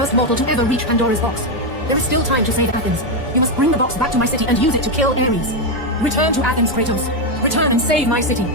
first mortal to ever reach Pandora's box. There is still time to save Athens. You must bring the box back to my city and use it to kill Ares. Return to Athens, Kratos. Return and save my city.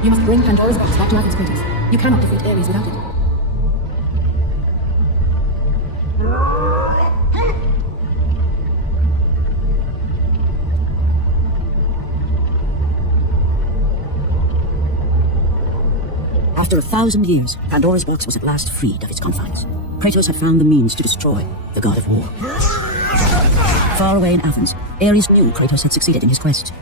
You must bring Pandora's box back to Athens, Kratos. You cannot defeat Ares without it. After 1,000 years, Pandora's box was at last freed of its confines. Kratos had found the means to destroy the god of war. Far away in Athens, Ares knew Kratos had succeeded in his quest.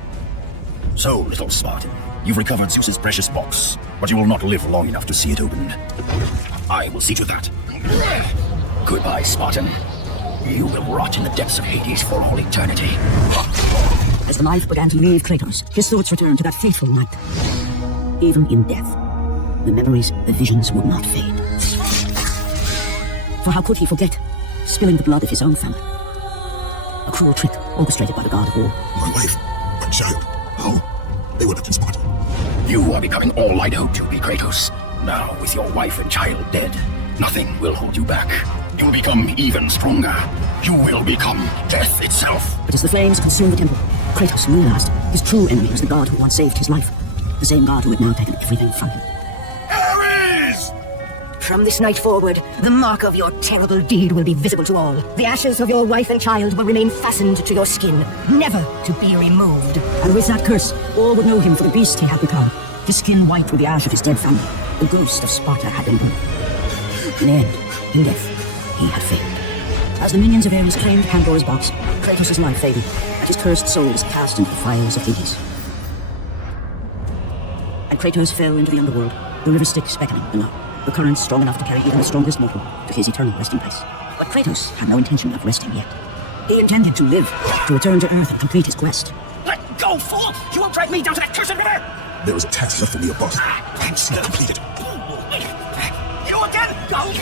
So, little Spartan, you've recovered Zeus's precious box, but you will not live long enough to see it opened. I will see to that. Goodbye, Spartan. You will rot in the depths of Hades for all eternity. As the life began to leave Kratos, his thoughts returned to that fateful night. Even in death, the memories, the visions would not fade. For how could he forget spilling the blood of his own family? A cruel trick orchestrated by the god of war. My wife, my child, how? They were left in Sparta. You are becoming all I know to be, Kratos. Now, with your wife and child dead, nothing will hold you back. You'll become even stronger. You will become death itself. But as the flames consumed the temple, Kratos realized his true enemy was the god who once saved his life. The same god who had now taken everything from him. Ares! From this night forward, the mark of your terrible deed will be visible to all. The ashes of your wife and child will remain fastened to your skin, never to be removed. And with that curse, all would know him for the beast he had become. His skin white with the ash of his dead family. The ghost of Sparta had been born. In the end, in death, he had failed. As the minions of Ares claimed Pandora's box, Kratos' life faded, and his cursed soul was cast into the fires of Hades. And Kratos fell into the underworld, the river Styx beckoning below. The current strong enough to carry even the strongest mortal to his eternal resting place. But Kratos had no intention of resting yet. He intended to live, to return to Earth and complete his quest. Let go, fool! You won't drag me down to that cursed river! There is a task left for me above. And still completed. You again! Go!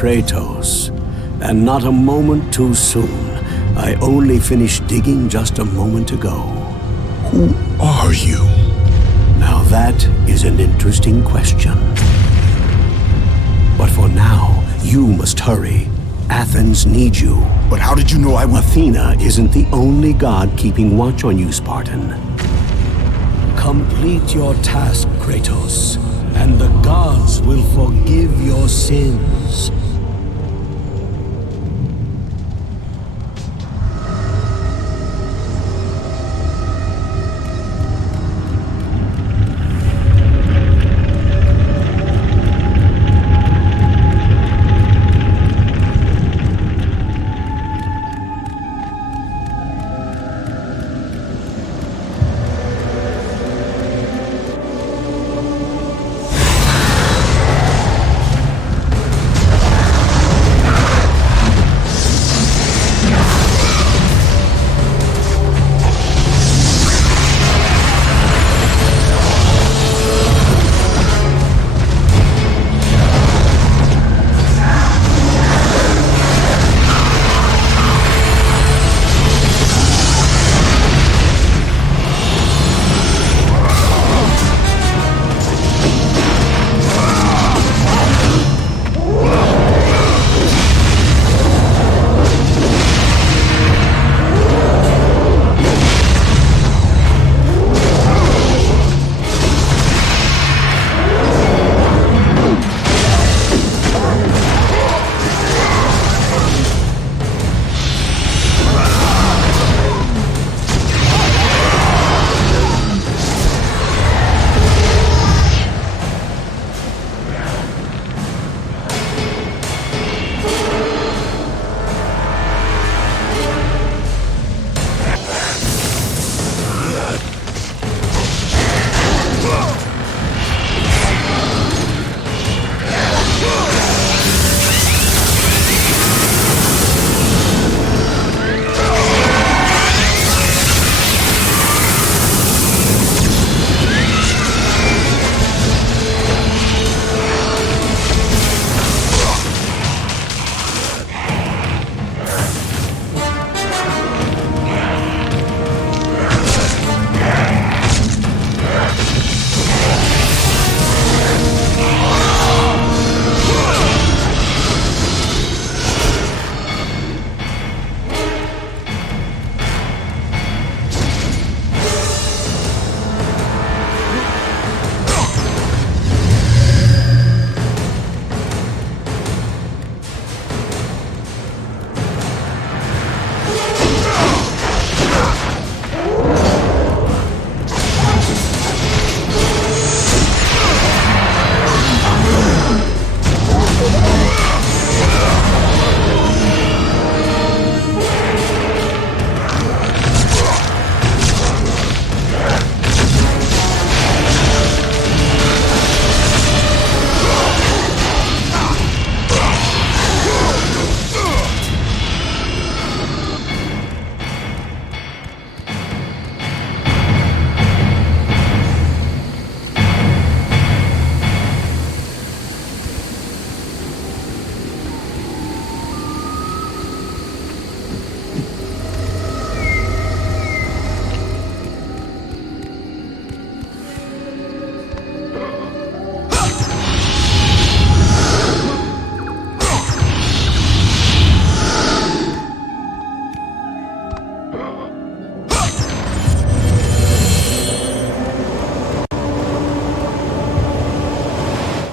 Kratos, and not a moment too soon. I only finished digging just a moment ago. Who are you? Now that is an interesting question. But for now, you must hurry. Athens needs you. But how did you know I would... Athena isn't the only god keeping watch on you, Spartan. Complete your task, Kratos, and the gods will forgive your sins.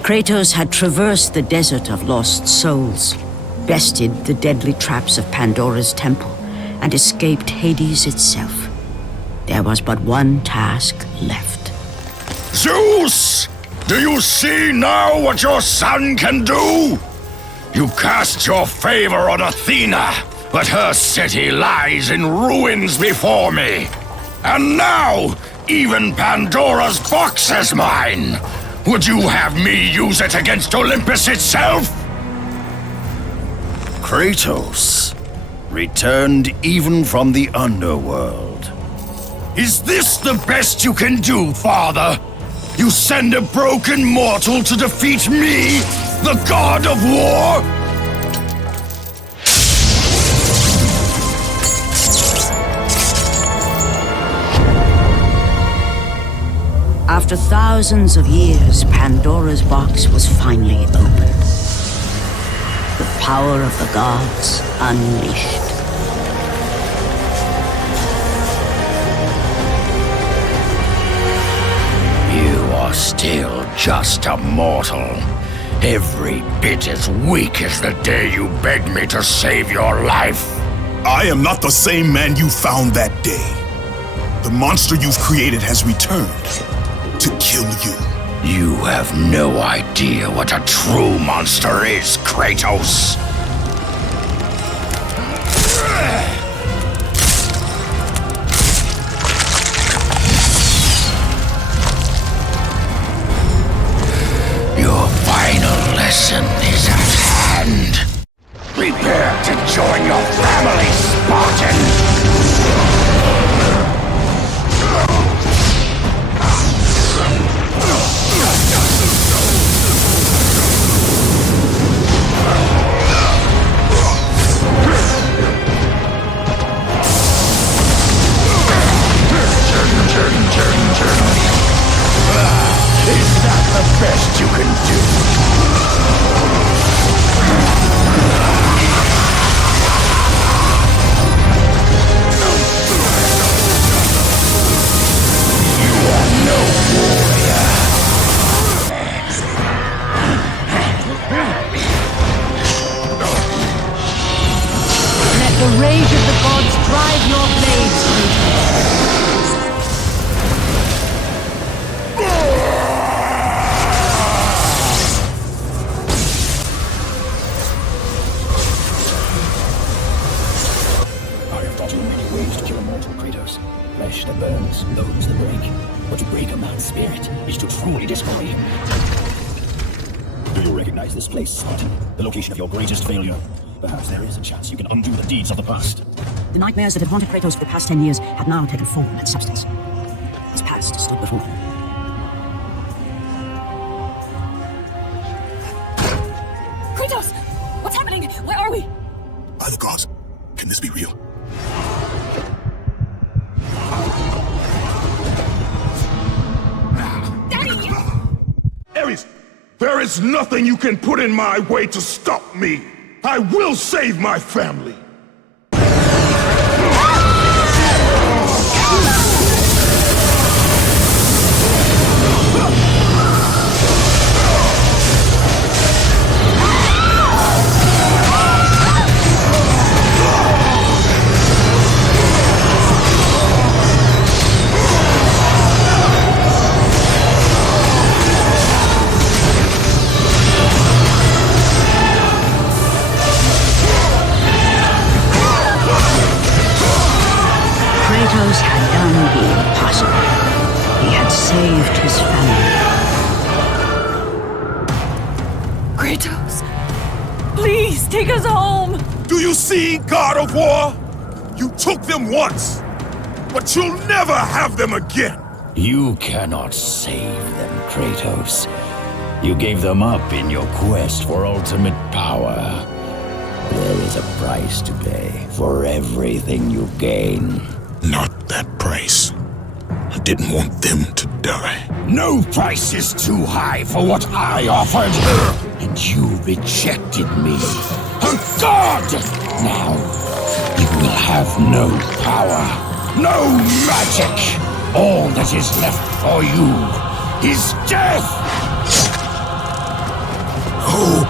Kratos had traversed the desert of lost souls, bested the deadly traps of Pandora's temple, and escaped Hades itself. There was but one task left. Zeus! Do you see now what your son can do? You cast your favor on Athena, but her city lies in ruins before me. And now, even Pandora's box is mine. Would you have me use it against Olympus itself? Kratos, returned even from the underworld. Is this the best you can do, father? You send a broken mortal to defeat me, the god of war? After thousands of years, Pandora's box was finally opened. The power of the gods unleashed. You are still just a mortal. Every bit as weak as the day you begged me to save your life. I am not the same man you found that day. The monster you've created has returned to kill you. You have no idea what a true monster is, Kratos. Your final lesson is at hand. Prepare to join your family, Spartan! Is that the best you can do? You are no warrior. Let the rage of the gods drive your blades, Kratos. Flesh that burns, bones that break. But to break a man's spirit is to truly destroy him. Do you recognize this place, Spartan? The location of your greatest failure? Perhaps there is a chance you can undo the deeds of the past. The nightmares that had haunted Kratos for the past 10 years had now taken form and substance. His past stood before him. Kratos! What's happening? Where are we? By the gods, can this be real? Daddy! Ares, there is nothing you can put in my way to stop me. I will save my family. Kratos had done the impossible. He had saved his family. Kratos! Please, take us home! Do you see, God of War? You took them once, but you'll never have them again. You cannot save them, Kratos. You gave them up in your quest for ultimate power. There is a price to pay for everything you gain. Not that price. I didn't want them to die. No price is too high for what I offered. And you rejected me. A god! Now, you will have no power, no magic. All that is left for you is death! Oh,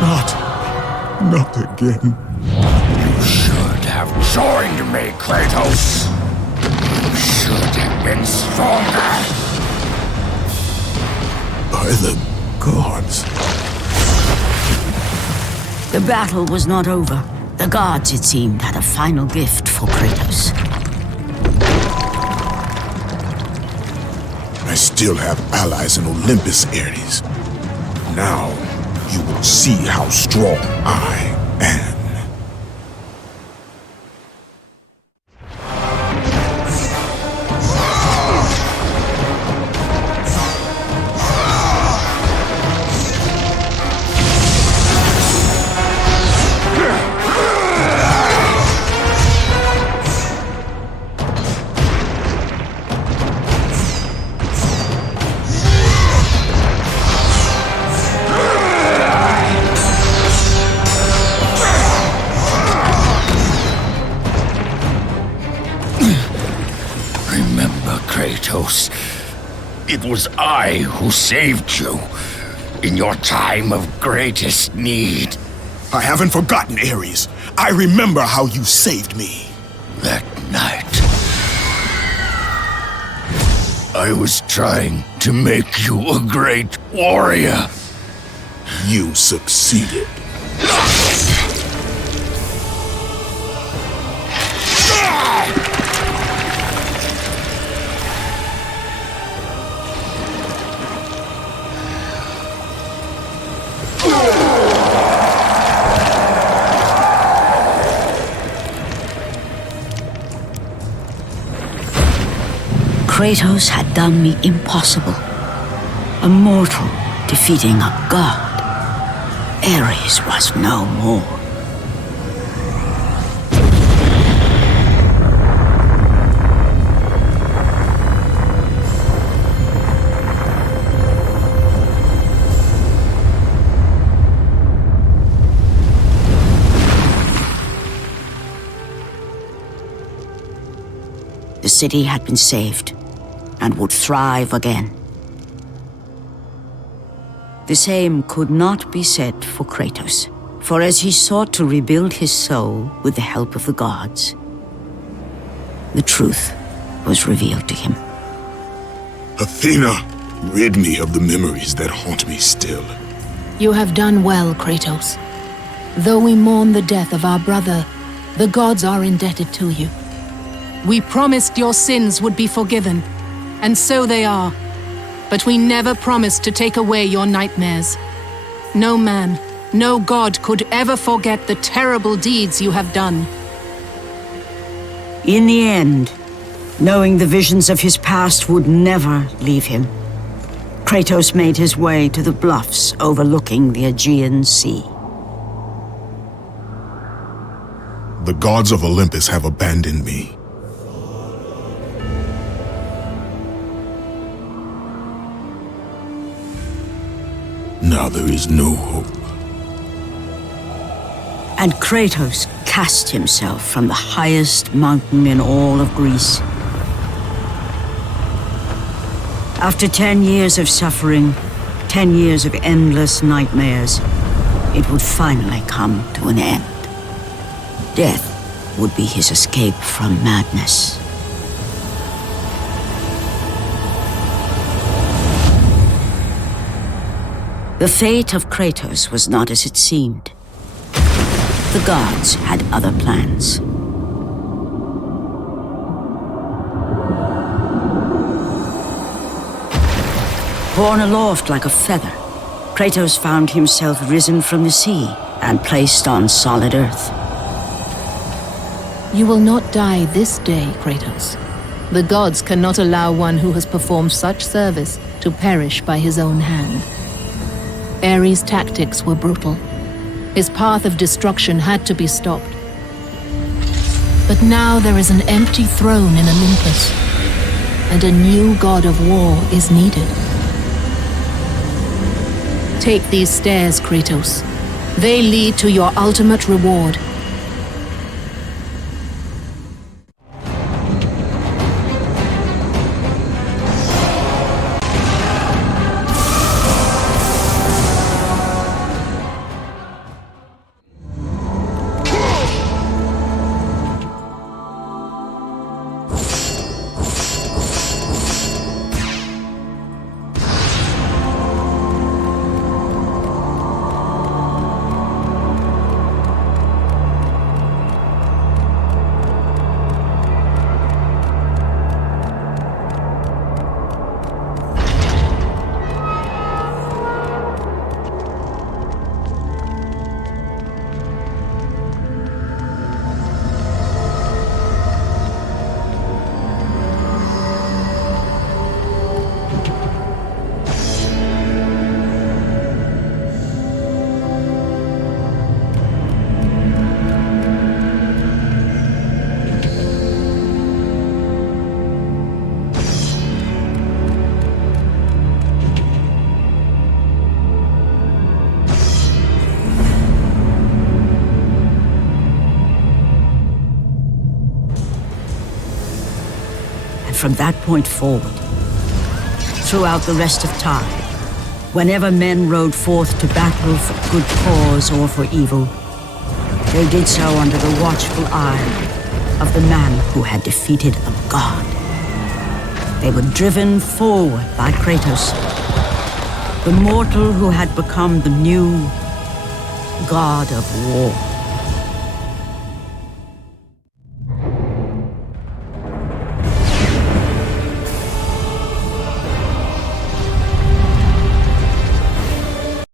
not again. You should have joined me, Kratos. You should have been stronger. By the gods. The battle was not over. The gods, it seemed, had a final gift for Kratos. I still have allies in Olympus, Ares. Now, you will see how strong I am. It was I who saved you in your time of greatest need. I haven't forgotten, Ares. I remember how you saved me. That night, I was trying to make you a great warrior. You succeeded. Kratos had done the impossible. A mortal defeating a god. Ares was no more. The city had been saved and would thrive again. The same could not be said for Kratos, for as he sought to rebuild his soul with the help of the gods, the truth was revealed to him. Athena, rid me of the memories that haunt me still. You have done well, Kratos. Though we mourn the death of our brother, the gods are indebted to you. We promised your sins would be forgiven, and so they are. But we never promised to take away your nightmares. No man, no god could ever forget the terrible deeds you have done. In the end, knowing the visions of his past would never leave him, Kratos made his way to the bluffs overlooking the Aegean Sea. The gods of Olympus have abandoned me. Now there is no hope. And Kratos cast himself from the highest mountain in all of Greece. After 10 years of suffering, 10 years of endless nightmares, it would finally come to an end. Death would be his escape from madness. The fate of Kratos was not as it seemed. The gods had other plans. Borne aloft like a feather, Kratos found himself risen from the sea and placed on solid earth. You will not die this day, Kratos. The gods cannot allow one who has performed such service to perish by his own hand. Ares' tactics were brutal. His path of destruction had to be stopped. But now there is an empty throne in Olympus, and a new god of war is needed. Take these stairs, Kratos. They lead to your ultimate reward. From that point forward, throughout the rest of time, whenever men rode forth to battle for good cause or for evil, they did so under the watchful eye of the man who had defeated a god. They were driven forward by Kratos, the mortal who had become the new god of war.